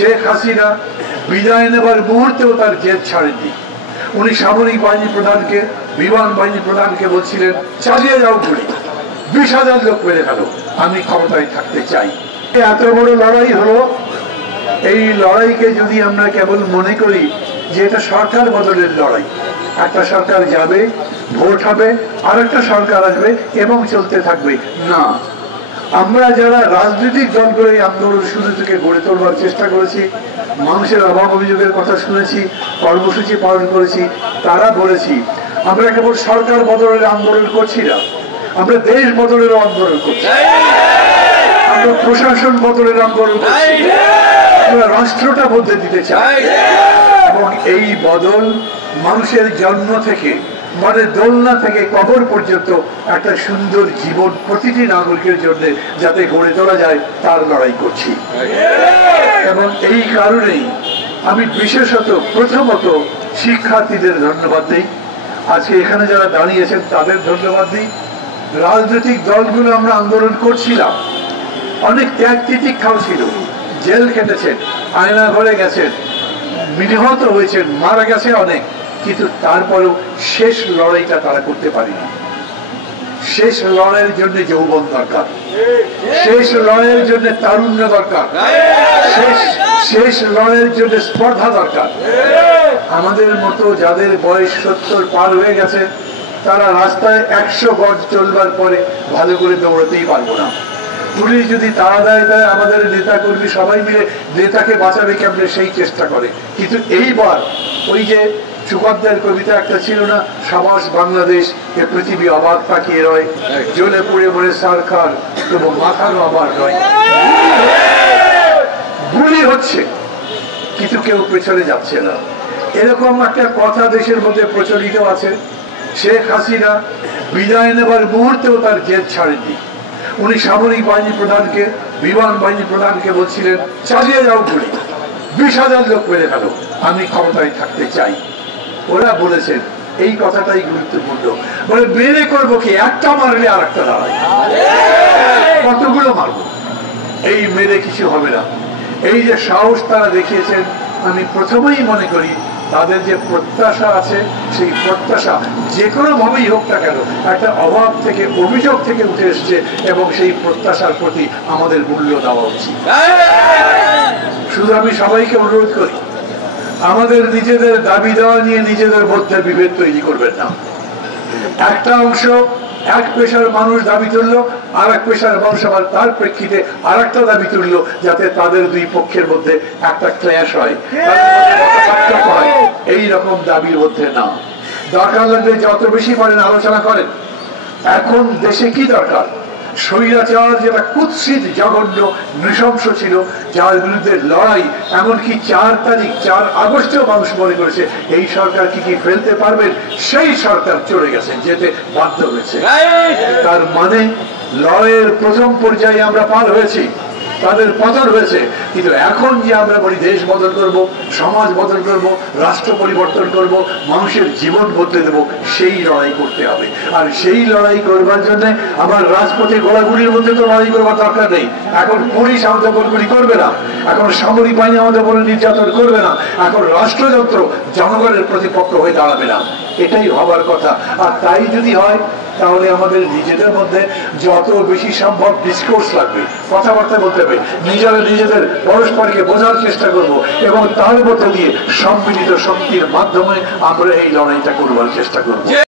শেখ হাসিনা বিদায় নেবার মুহূর্তেও তার জেদ ছাড়েননি। উনি সামরিক বাহিনী প্রধানকে, বিমান বাহিনী প্রধানকে বলছিলেন, চালিয়ে যাও গুলি, 20,000 লোক মেরে ফেলো, আমি ক্ষমতায় থাকতে চাই। এত বড় লড়াই হলো। এই লড়াইকে যদি আমরা কেবল মনে করি যে এটা সরকার বদলের লড়াই, একটা সরকার যাবে, ভোট হবে, আর একটা সরকার আসবে এবং চলতে থাকবে, না। আমরা যারা রাজনৈতিক দলগুলো এই আন্দোলন শুরু থেকে গড়ে তোলবার চেষ্টা করেছি, মানুষের অভাব অভিযোগের কথা শুনেছি, কর্মসূচি পালন করেছি, তারা বলেছি আমরা কেবল সরকার বদলের আন্দোলন করছি না, আমরা দেশ বদলের আন্দোলন করছি, আমরা প্রশাসন বদলের আন্দোলন করছি, আমরা রাষ্ট্রটা বদলে দিতে চাই। এবং এই বদল মানুষের জন্ম থেকে, মানে দোলনা থেকে কবর পর্যন্ত একটা সুন্দর জীবন প্রতিটি নাগরিকের জন্য যাতে গড়ে তোলা যায় তার লড়াই করছি। এবং এই কারণেই আমি বিশেষত প্রথমত শিক্ষার্থীদের ধন্যবাদ দিই, আজকে এখানে যারা দাঁড়িয়েছেন তাদের ধন্যবাদ দিই। রাজনৈতিক দলগুলো আমরা আন্দোলন করছিলাম, অনেক ত্যাগ তিতিক্ষাও ছিল, জেল কেটেছেন, আয়না ঘরে গেছেন, নিহত হয়েছেন, মারা গেছে অনেক, কিন্তু তারপরেও শেষ লড়াইটা তারা করতে পারেনি। শেষ লড়াইয়ের জন্য যৌবন দরকার, শেষ লড়াইয়ের জন্য তারুণ্য দরকার, শেষ লড়াইয়ের জন্য স্পর্ধা দরকার। আমাদের মতো যাদের বয়স 70 পার হয়ে গেছে, তারা রাস্তায় 100 গজ চলবার পরে ভালো করে দৌড়াতেই পারবো না। পুলিশ যদি তাড়া দেয়, তাই আমাদের নেতা কর্মী সবাই মিলে নেতাকে বাঁচাবে কেমনে সেই চেষ্টা করে। কিন্তু এইবার ওই যে চুকাদ্দের কবিতা একটা ছিল না, সাবাস বাংলাদেশ, এ পৃথিবী অবাক তাকিয়ে রয়, জ্বলে পুড়ে মরে সরকার তবু মাথারও আবার নয়। গুলি হচ্ছে কিন্তু কেউ পেছনে যাচ্ছে না, এরকম একটা কথা দেশের মধ্যে প্রচলিত আছে। শেখ হাসিনা বিদায় নেবার মুহূর্তেও তার জেদ ছাড়েননি। উনি সামরিক বাহিনী প্রধানকে, বিমান বাহিনী প্রধানকে বলছিলেন, চালিয়ে যাও গুলি, 20,000 লোক মেরে ফেলো, আমি ক্ষমতায় থাকতে চাই। ওরা বলেছেন এই কথাটাই গুরুত্বপূর্ণ, বলে মেরে করবো কি, একটা মারলে আর একটা দাঁড়ায়, কতগুলো মারবো, এই মেরে কিছু হবে না। এই যে সাহস তারা দেখিয়েছেন, আমি প্রথমেই মনে করি তাদের যে প্রত্যাশা আছে, সেই প্রত্যাশা যে কোনো ভাবেই হোক না কেন একটা অভাব থেকে, অভিযোগ থেকে উঠে এসছে, এবং সেই প্রত্যাশার প্রতি আমাদের মূল্য দেওয়া উচিত। শুধু আমি সবাইকে অনুরোধ করি, আমাদের নিজেদের দাবি দেওয়া নিয়ে নিজেদের মধ্যে বিভেদ তৈরি করবেন না। একটা অংশ, এক পেশার মানুষ দাবি তুললো, আর এক পেশার মানুষ আবার তার প্রেক্ষিতে আর একটা দাবি তুললো, যাতে তাদের দুই পক্ষের মধ্যে একটা ক্ল্যাশ হয়, এই রকম দাবির মধ্যে না। দরকার লাগলে যত বেশি পারেন আলোচনা করেন। এখন দেশে কি দরকার? স্বৈরাচার যেটা কুৎসিত, জঘন্য, নৃশংস ছিল, যার বিরুদ্ধে লড়াই, এমনকি 4 আগস্টেও মানুষ মনে করেছে এই সরকার কি ফেলতে পারবেন, সেই সরকার চলে গেছে, যেতে বাধ্য হয়েছে। তার মানে লড়াইয়ের প্রথম পর্যায়ে আমরা পার হয়েছি, তাদের পতন হয়েছে। কিন্তু এখন যে আমরা বলি দেশ বদল করব, সমাজ বদল করব, রাষ্ট্র পরিবর্তন করব, মানুষের জীবন বদলে দেব, সেই লড়াই করতে হবে। আর সেই লড়াই করবার জন্য আমার রাজপথে গোলাগুলির মধ্যে তো লড়াই করবার দরকার নেই। এখন পুলিশ আমাদের গোলগুলি করবে না, এখন সামরিক বাহিনী আমাদের বলে নির্যাতন করবে না, এখন রাষ্ট্রযন্ত্র জনগণের প্রতিপক্ষ হয়ে দাঁড়াবে না। এটাই হবার কথা। আর তাই যদি হয়, তাহলে আমাদের নিজেদের মধ্যে যত বেশি সম্ভব ডিসকোর্স লাগবে, কথাবার্তা বলতে হবে, নিজেদের পরস্পরকে বোঝার চেষ্টা করব, এবং তার মধ্যে দিয়ে সম্মিলিত শক্তির মাধ্যমে আমরা এই লড়াইটা করবার চেষ্টা করব।